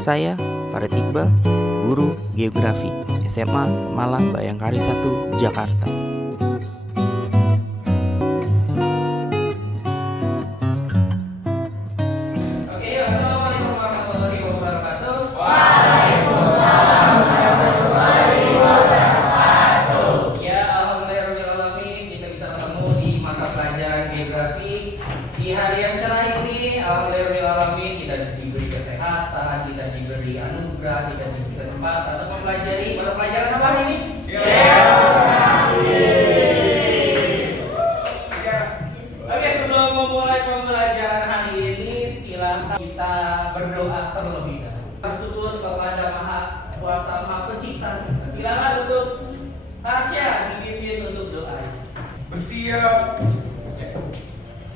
Saya Farid Iqbal, guru Geografi SMA Malang Bayangkari 1, Jakarta. Di hari yang cerah ini, alhamdulillah kita diberi kesehatan, kita diberi anugerah, kita diberi kesempatan untuk mempelajari pada pelajaran apa hari ini? Oke, sebelum memulai pembelajaran hari ini, silakan kita berdoa terlebih dahulu. Bersyukur kepada Maha Kuasa, Maha Pencipta. Silakan untuk Tasya dipimpin untuk doa. Bersiap.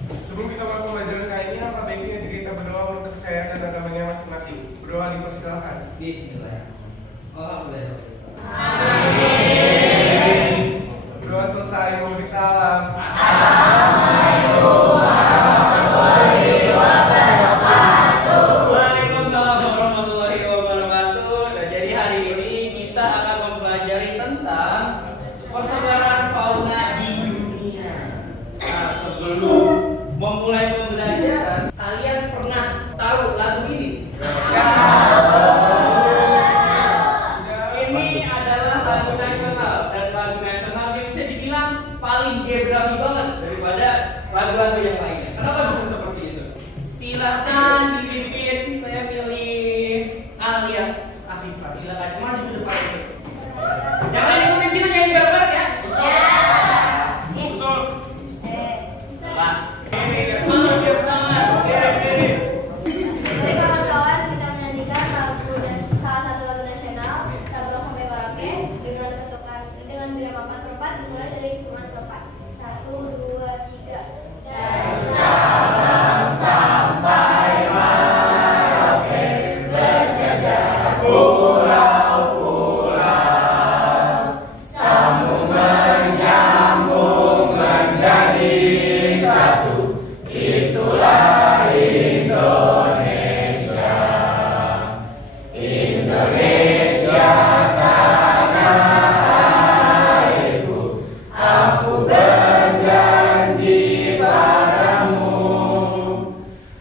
Sebelum kita mulai pembelajaran kali ini, apa baiknya jika kita berdoa menurut kepercayaan dan agamanya masing-masing? Berdoa dipersilakan. Bismillahirrahmanirrahim. Amin. Berdoa selesai, memberi salam. Assalamualaikum warahmatullahi wabarakatuh. Waalaikumsalam warahmatullahi wabarakatuh. Nah, jadi hari ini kita akan mempelajari tentang persebaran fauna di dunia. Nah, sebelum memulai pembelajaran, kalian pernah tahu lagu ini? Ini adalah lagu nasional, dan lagu nasional yang bisa dibilang paling geografi banget daripada lagu-lagu yang lainnya. Kenapa bisa seperti itu? Silakan dipimpin. Saya pilih Alia Afifah. Silakan maju ke depan. Jangan ikutin kita nyanyi bareng ya. Mari kawan-kawan kita menyanyikan salah satu lagu nasional Sabang sampai Merauke dengan birama 4/4 dimulai dari hitungan 4. 1, 2, 3. Dari Sabang sampai Merauke berjajar pulau-pulau, sambung menyambung menjadi satu. Itulah Indonesia, Indonesia tanah airku. Aku berjanji padamu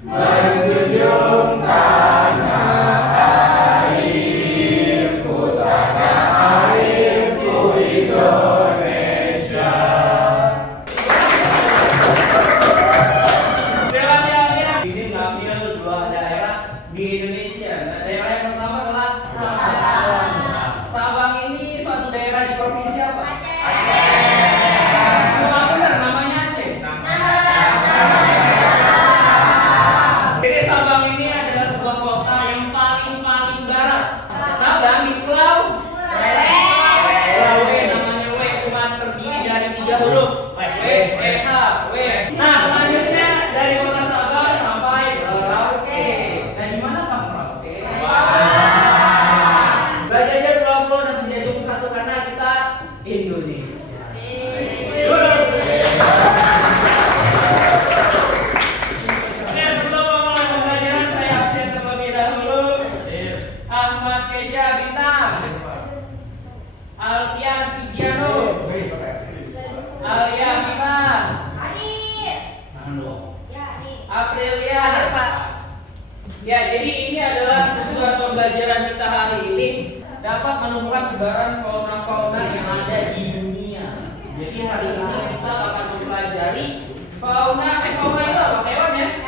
menjunjung tanah airku, Indonesia. Ini mengambil dua daerah di Indonesia. Nah, daerah yang pertama adalah Sabang. Sabang ini suatu daerah di provinsi apa? Aceh. Cuma benar namanya Aceh. Jadi Sabang ini adalah sebuah kota yang paling barat. Sabang di Pulau W, namanya W, cuma terdiri dari 3 huruf. W, E, H, W. Nah, selanjutnya dari kota Sabang sampai Merauke. Nah, di mana Pak Merauke? Belajar aja pulau-pulau dan menjadi satu karena kita Indonesia. Oke, sebelum memulai pembelajaran saya absen terlebih dahulu. Ahmad Kesha Bintang, Alfian Pijiano, Alia Afifah, Aprilia. Ya, jadi ini adalah tujuan pembelajaran kita hari ini, dapat menemukan sebaran fauna-fauna yang ada di dunia. Jadi hari ini kita akan mempelajari fauna itu apa? Hewan ya?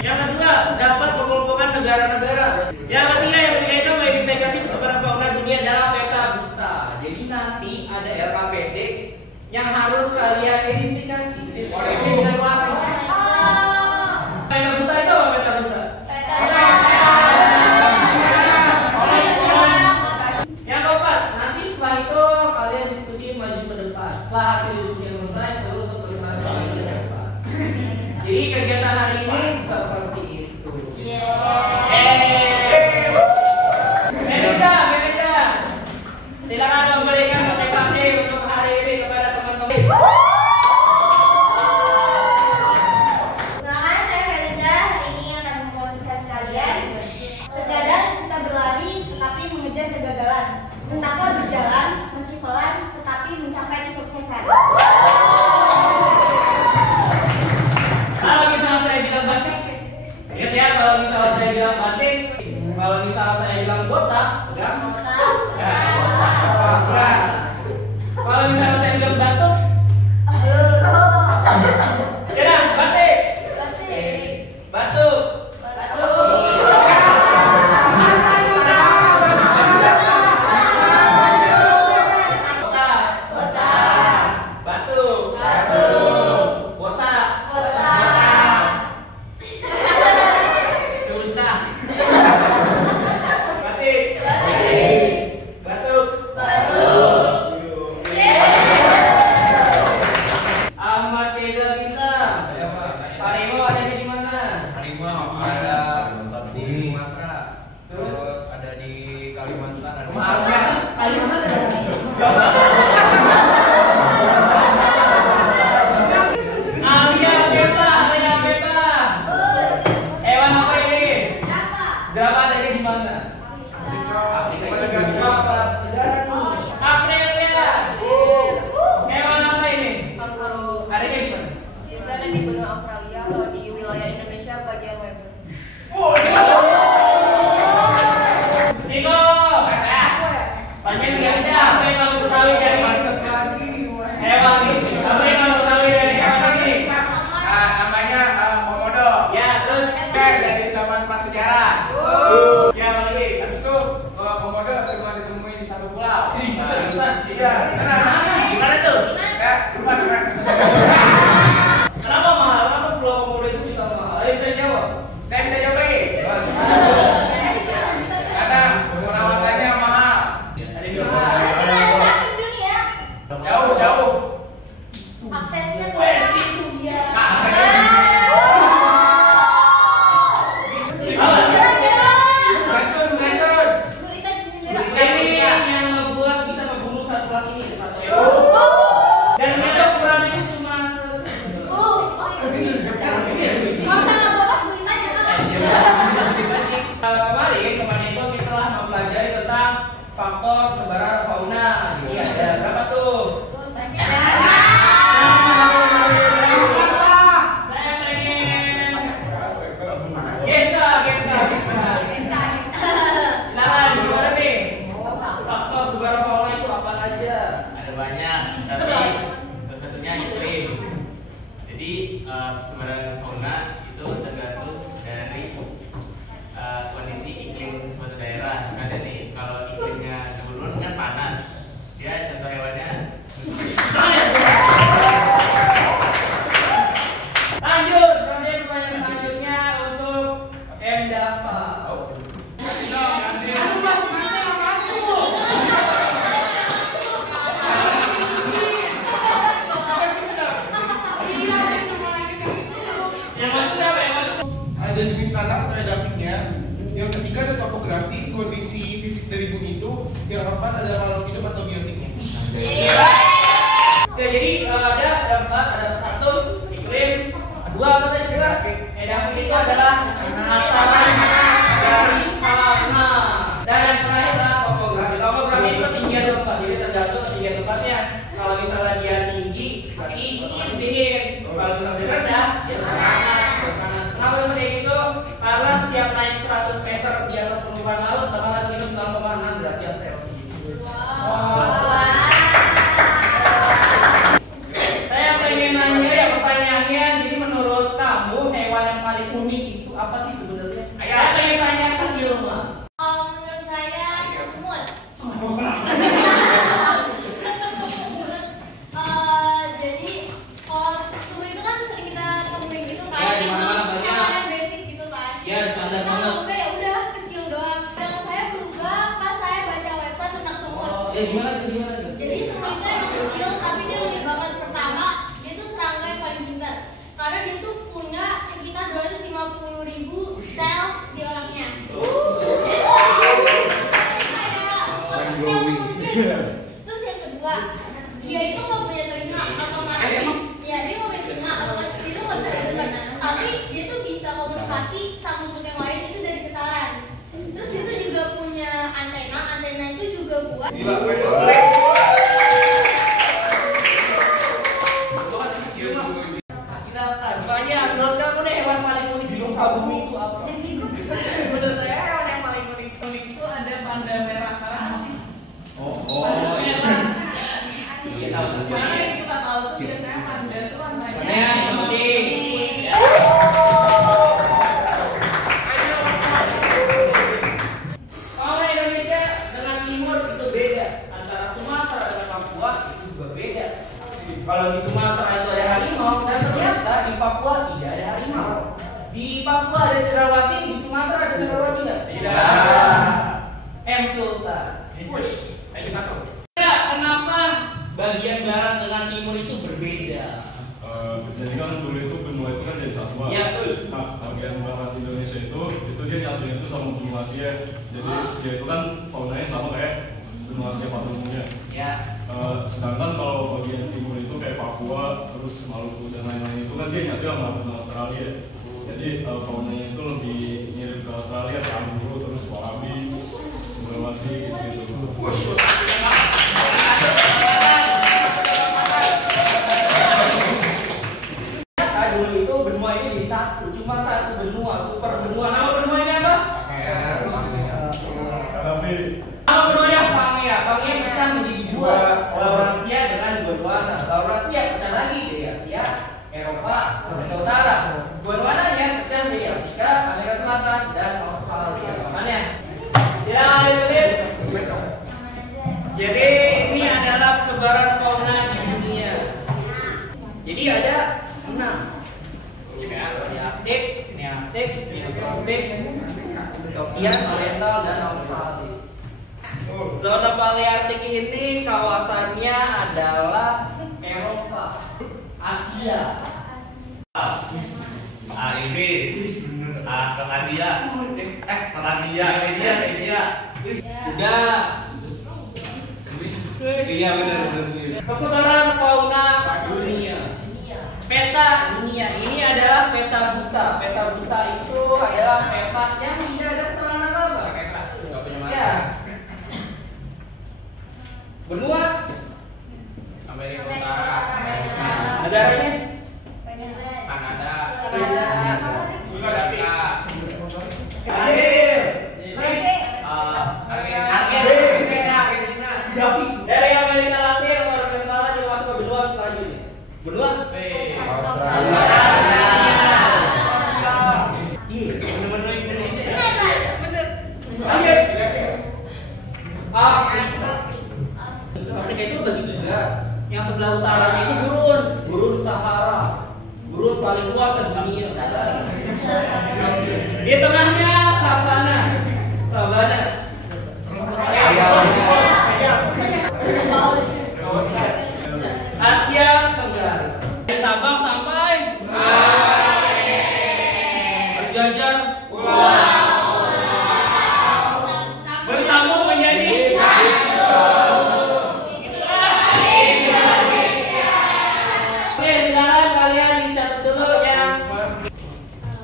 Yang kedua, dapat mengumpulkan negara-negara. Yang ketiga itu mengidentifikasi persebaran fauna dunia dalam peta buta. Jadi nanti ada RKPD yang harus kalian identifikasi. Koreksi dengan warna. Peta buta itu apa peta buta? Yang keempat, nanti setelah itu kalian diskusi maju ke depan. Setelah hasil diskusi selesai, seluruh untuk presentasi maju ke depan. Jadi kegiatan hari ini seperti itu. Meja. Silakan memberikan motivasi untuk hari ini kepada teman-teman. demi mencapai kesuksesan. Kalau misalnya saya bilang batik, ingat ya, kalau misalnya saya bilang batik, kalau misalnya saya bilang botak, kan? Kalau misalnya saya bilang batuk, ya, batik, batuk. Faktor sebaran fauna. Jadi ada berapa tuh? Saya pengen Gesta. Silakan, gimana nih? Faktor sebaran fauna itu apa aja? Ada banyak, tapi salah satunya iklim. Jadi sebaran fauna itu tergantung dari kondisi iklim suatu daerah. Misalnya nih, kalau iklimnya turun kan panas, dia contoh hewannya. Lanjut, pertanyaan selanjutnya untuk M. Dava. Ada jenis standar atau edafiknya. Yang ketiga ada topografi, kondisi fisik dari bumi itu. Yang keempat ada makhluk hidup atau biotiknya. Oke, jadi ada empat, ada status, iklim, dua apa tadi juga? Edafik itu adalah tatanan dari fauna. Dan yang terakhir adalah topografi. Topografi itu ketinggian tempat, jadi tergantung ketinggian tempatnya. Kalau misalnya dia tinggi, berarti otomatis dingin. Kalau misalnya rendah, dia panas. Kenapa seperti itu? Karena setiap naik 100 meter di atas permukaan laut, tekanan minus 0,6 derajat Celcius. Saya pengen nanya ya pertanyaannya, jadi menurut kamu hewan yang paling unik itu apa sih sebenarnya? Saya pengen tanya ke Ilma. Menurut saya semut. Jadi kalau semut itu kan sering kita temuin gitu kan, Ya, di mana-mana banyak. hewan basic gitu kan. Ya, standar Kita banget. ngomongnya ya udah kecil doang. Dan saya berubah pas saya baca website tentang semut. Ya gimana tuh? Jadi semut itu emang kecil tapi dia unik banget. Pertama, dia tuh serangga yang paling pintar karena dia tuh punya sekitar 250.000 sel di otaknya. Kayak sel manusia gitu. Terus yang kedua, dia itu nggak punya telinga otomatis. Ya dia nggak punya telinga otomatis dia tuh nggak bisa dengar. Tapi dia tuh bisa komunikasi sama semut yang lain itu dari getaran. Terus dia tuh juga punya antena itu juga buat. Kalau di Sumatera itu ada harimau, dan ternyata di Papua tidak ada harimau. Di Papua ada cendrawasih, di Sumatera ada cendrawasih nggak? Tidak. M Sultan. Ini satu. Ya, kenapa bagian barat dengan timur itu berbeda? Jadi kan dulu itu benua itu kan jadi satu. Ya, betul. Nah, bagian barat Indonesia itu dia nyatunya itu sama benua Asia. Jadi dia itu kan faunanya sama kayak benua Asia pada umumnya. Ya. Sedangkan kalau bagian timur itu kayak Papua, terus Maluku dan lain-lain itu kan dia nyatu sama benua Australia. Jadi faunanya itu lebih mirip ke Australia, kanguru, terus wallaby, cendrawasih gitu. Dulu itu benua ini jadi satu, cuma satu benua, super benua. Nama benuanya apa? Nama benuanya Pangea. Pangea pecah menjadi dua, Laurasia dengan Gondwana. Laurasia pecah lagi dari Asia, Eropa, Amerika Utara. Gondwananya pecah menjadi Afrika, Amerika Selatan, dan Australia. Makanya, ya tulis. Jadi ini adalah sebaran fauna di dunia. Jadi ada 6. Ini Arktik, tropik, Tokyo, Oriental, dan Australis. Zona Palearktik ini kawasannya adalah Eropa, Asia, Inggris, Skotlandia, India. udah. Iya benar. Persebaran fauna dunia. Peta dunia ini adalah peta buta. Peta buta itu adalah peta yang tidak ada keterangan apa-apa. Ya. Benua Amerika Utara, negaranya Kanada, Amerika. Argentina. dari Amerika Latin, Amerika Selatan juga masuk ke benua selanjutnya. Benua iya, bener-bener Indonesia. Bener. Lanjut. Afrika itu begitu juga. Yang sebelah utaranya itu gurun Sahara, gurun paling luas di dunia. Di tengahnya savana. Asia Tenggara. Dari Sabang sampai berjajar bersambung menjadi Oke, silakan kalian dicatat dulu yang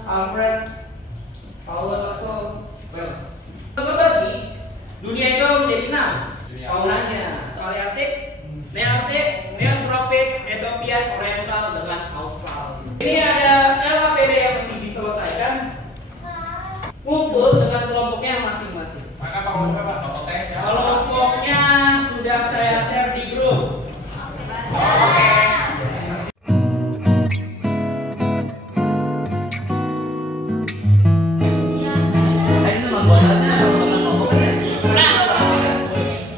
Alfred Paulo Wells. Tetapi dunia itu menjadi 6 faunanya: Palearktik, Nearktik, Neotropik, Ethiopian, Oriental, dengan Australia. Ini ada LHPD yang mesti diselesaikan. Kumpul dengan kelompoknya masing-masing. Maka kelompoknya Kelompoknya sudah saya share di grup.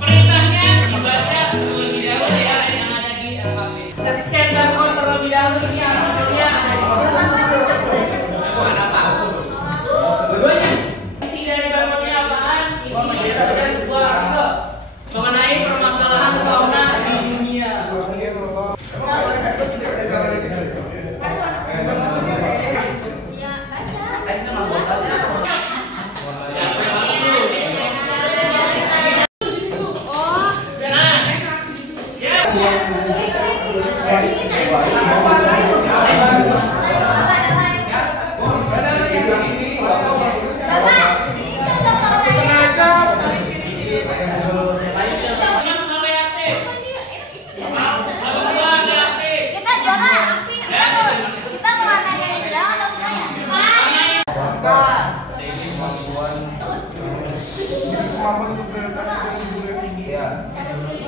Perintahnya dibaca terlebih dahulu ya, yang ada di LHP. Scan barcode terlebih dahulu, ini artikelnya ada di Dua-duanya. Isi dari barcode-nya apaan? Ini adalah sebuah artikel mengenai permasalahan fauna di dunia. Kemampuan untuk beradaptasi dengan suhu yang tinggi. Ada sih.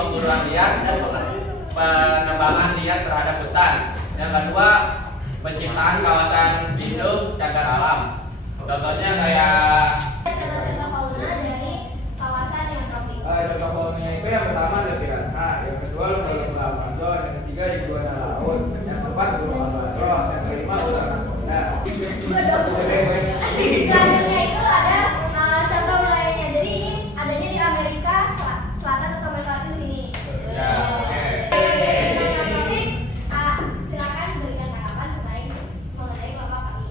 pemburuan liar dan penebangan liar terhadap hutan. Yang kedua, penciptaan kawasan lindung cagar alam. Contohnya kayak contoh-contoh fauna dari kawasan yang tropis. Contoh faunanya itu yang pertama ada piranha, yang kedua lumba-lumba Amazon, yang ketiga iguana laut, yang keempat burung albatros, yang kelima ular anaconda. Selanjutnya itu ada contoh wilayahnya. Jadi ini adanya di Amerika Selatan atau Amerika Latin sini. ya, oke. Silakan berikan tanggapan mengenai kelompok kami.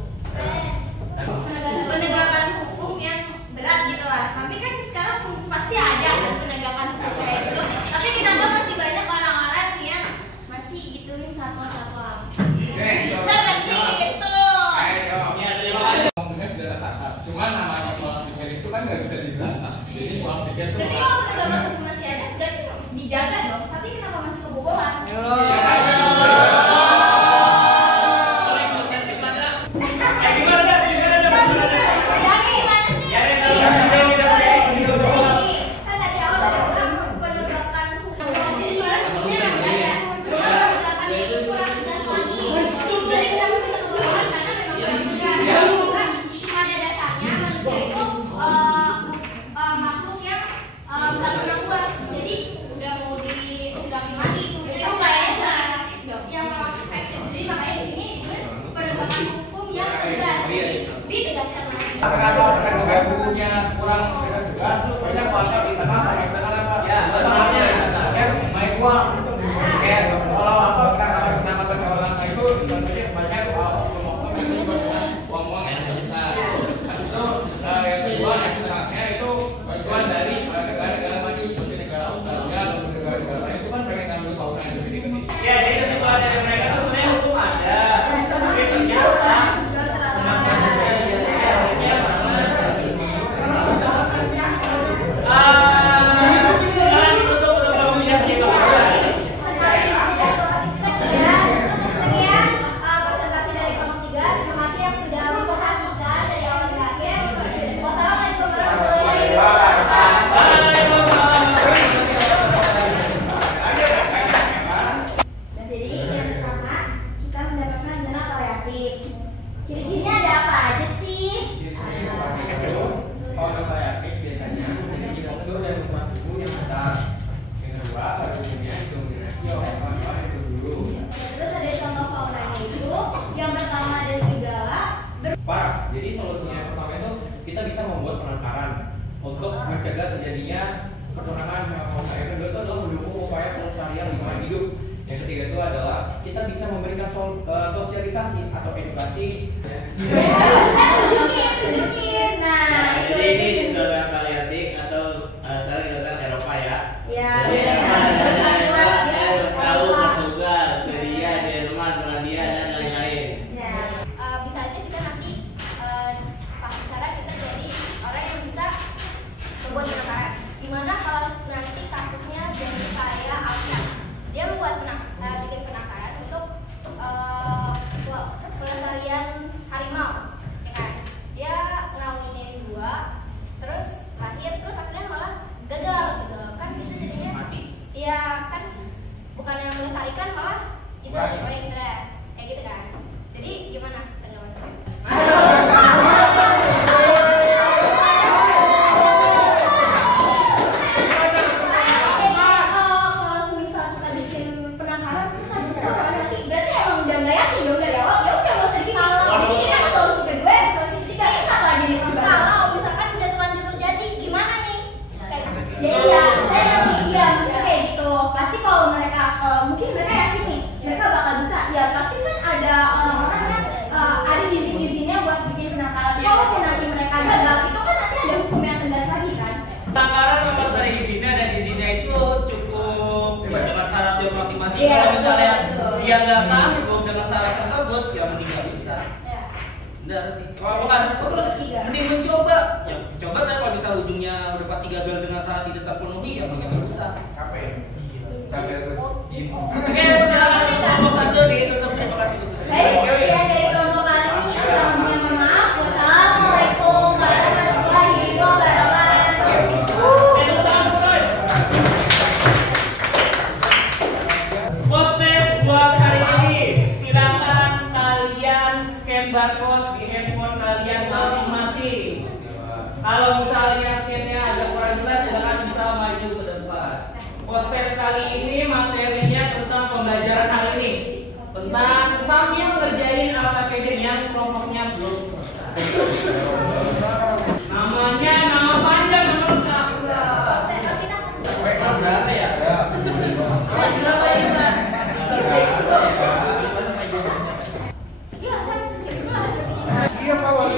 Penegakan hukum yang berat gitu lah. Tapi kan sekarang pasti ada kan penegakan hukum kayak gitu. Tapi kenapa masih banyak orang-orang yang masih gituin satwa-satwa? Seperti itu. Ngomongnya sudah tertata. Cuman namanya pola pikir itu kan nggak bisa diberantas. Jadi pola pikir itu Berarti kalau penegakan hukum masih ada, berarti dijaga dong. Tapi kenapa masih kebobolan? Karena bukunya kurang mereka juga banyak banyak internal sama eksternal apa? Internalnya main uang itu kayak kalau apa penangkapan orang itu contohnya banyak oknum yang terlibat dengan uang-uang yang besar. Habis itu yang kedua eksternalnya itu bantuan dari negara-negara maju seperti negara Australia atau negara-negara lain itu kan pengen ngambil fauna yang lebih di Indonesia. Ya, jadi kesimpulan dari mereka itu sebenarnya hukum ada, tapi ternyata ciri-cirinya ada apa aja sih? Fauna variatif biasanya memiliki postur dan ukuran tubuh yang besar. Yang kedua, pada umumnya didominasi oleh hewan-hewan yang berbulu. Terus ada contoh faunanya itu yang pertama ada serigala. Parah. Jadi solusinya yang pertama itu kita bisa membuat penangkaran untuk mencegah terjadinya pertunakan fauna. Yang kedua itu adalah mendukung upaya pelestarian lingkungan hidup. Yang ketiga itu adalah kita bisa memberikan sosialisasi atau edukasi. Tunjukin. Nah, Jadi ini sudah paleartik atau sekarang kita kan Eropa ya. ya. Tahu Portugal, Swedia, Jerman, Polandia dan lain-lain. Bisa aja kita nanti pas di sana kita jadi orang yang bisa membuat penangkaran. Gimana kalau nanti kasusnya jadi kayak Alfian? Dia membuat bikin penangkaran untuk pelestarian harimau, ya kan? Dia ngawinin 2, terus lahir, terus akhirnya malah gagal gitu. Kan itu jadinya Mati. iya kan, bukan yang melestarikan malah itu kayak gitu kan. Jadi gimana tanggapan? Kalau semisal kita bikin penangkaran terus habis itu nanti berarti emang udah nggak yakin dong dari awal, ya udah nggak usah dibikin. Jadi ini emang solusi kedua, solusi ketiga ini satu lagi nih. Kalau misalkan udah terlanjur terjadi gimana nih? Kayak Ya iya, saya yakin iya, maksudnya kayak gitu. Pasti kalau mereka mungkin mereka yakin nih, mereka bakal bisa. Ya pasti kan ada orang-orang yang ada izin-izinnya buat bikin penangkaran. Kalau nanti mereka gagal, itu kan nanti ada hukum yang tegas lagi kan. Penangkaran memang ada izinnya dan izinnya itu cukup dengan syaratnya masing-masing. Iya, Kalau misalnya betul. dia nggak sanggup dengan syarat tersebut, ya mending nggak bisa. ya. Benar sih. Kalau bukan terus mending mencoba. Ya coba kan kalau misal ujungnya udah pasti gagal dengan syarat tidak terpenuhi, ya mending nggak usah. Capek. Capek. Oke, silakan kelompok 1 ditutup. Terima kasih. Baik, sekian dari kelompok kami. Kami mohon maaf. Wassalamualaikum warahmatullahi wabarakatuh. barcode di handphone kalian masing-masing. Kalau misalnya scan-nya agak kurang jelas, silakan bisa maju ke depan. Post-test kali ini materinya tentang pembelajaran hari ini, tentang sambil ngerjain LKPD yang kelompoknya belum selesai. Namanya nama panjang menurut saya. Berapa ya? Iya Pak Wali.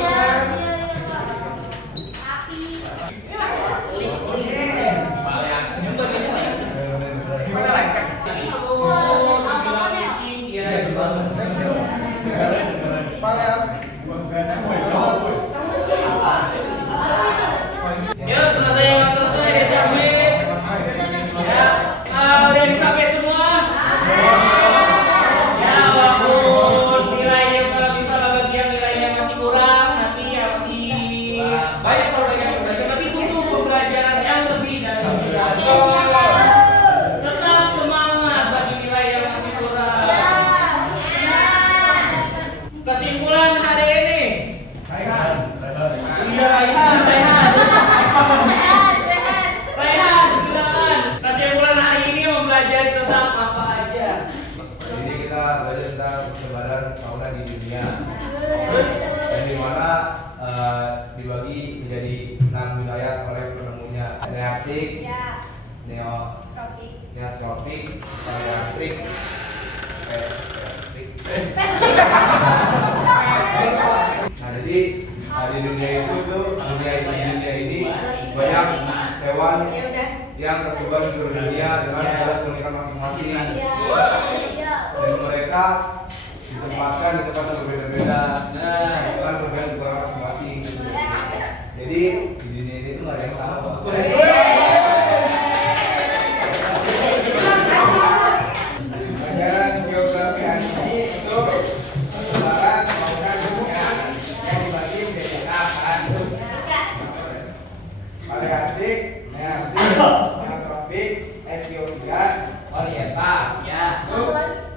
Ya, selesai yang selesai disubmit. Ya, udah disubmit semua. Ya, walaupun nilainya bisa bagian nilainya masih kurang, nanti ya masih banyak perbaikan, tapi butuh pembelajaran yang lebih dari itu. Tetap semangat bagi nilai yang masih kurang. Kesimpulan hari ini. Iya, Raihan, silakan. Kesimpulan hari ini mempelajari tentang apa aja? Jadi kita belajar tentang persebaran fauna di dunia. Dan di mana dibagi menjadi 6 wilayah oleh penemunya. Nearktik, neotropik, palearktik, nah jadi di dunia itu tuh dunia ini banyak hewan yang tersebar di seluruh dunia dengan segala keunikan masing-masing. Dan mereka ditempatkan di tempat yang berbeda-beda dengan berbagai keunikan masing-masing. Jadi di dunia ini tuh nggak ada yang sama. Pelajaran geografi hari ini itu persebaran fauna dunia yang dibagi menjadi 6. Palearktik, nearktik, neotropik, Ethiopia, Oriental. Ya.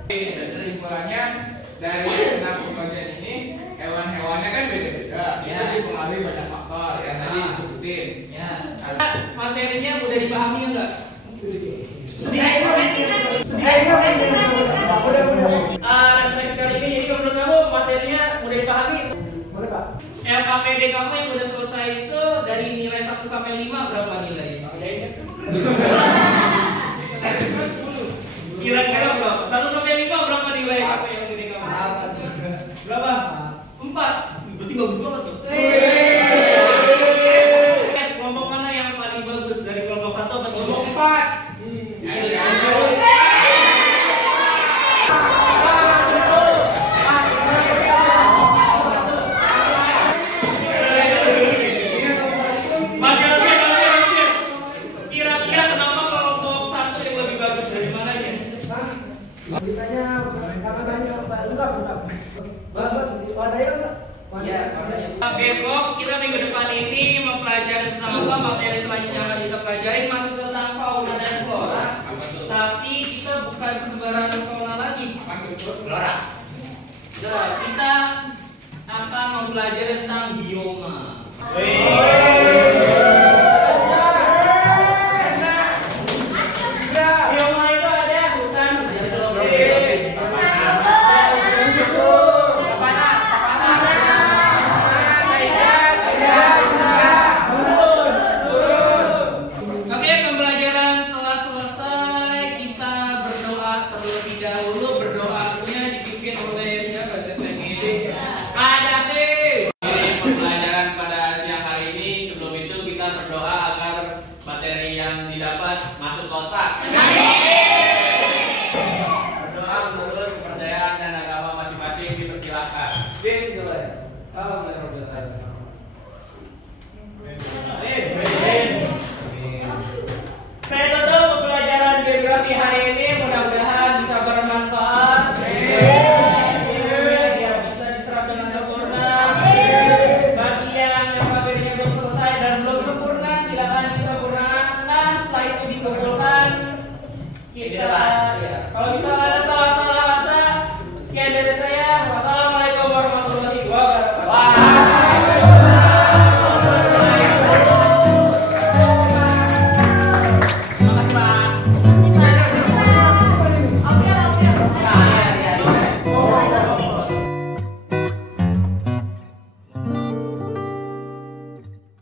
Kesimpulannya dari 6 pembelajaran ini hewan-hewannya kan beda-beda. Bisa dipengaruhi banyak faktor yang tadi disebutin. Ya. Materinya mudah dipahami enggak? Refleksi kali ini, jadi menurut kamu materinya mudah dipahami? Boleh Pak. LKPD kamu yang udah selesai itu dari nilai 1 sampai 5 berapa nilai? Kira-kira berapa? 1 sampai 5 berapa nilai LKPD kamu? Berapa? 4. Berarti bagus banget tuh. Kelompok mana yang paling bagus dari kelompok 1 atau kelompok 4? Kira-kira kenapa kelompok 1 yang lebih bagus dari mananya? Besok kita minggu depan ini mempelajari tentang apa, materi selanjutnya akan kita pelajarin masih tentang fauna dan flora. Tapi kita bukan persebaran fauna lagi. Flora. Nah, kita akan mempelajari tentang bioma. Bioma itu ada hutan, Oke, pembelajaran telah selesai. Kita berdoa terlebih dahulu. Berdoanya dipimpin oleh siapa? Pembelajaran pada siang hari ini, sebelum itu kita berdoa agar materi yang didapat masuk ke otak. Berdoa menurut kepercayaan dan agama masing-masing, dipersilahkan. Saya tutup pembelajaran geografi hari ini. Mudah-mudahan bisa bermanfaat. Biar bisa diserap dengan sempurna. Bagi yang LKPD-nya belum selesai dan belum sempurna, silakan disempurnakan. Setelah itu dikumpulkan. Kita, ya, kalau bisa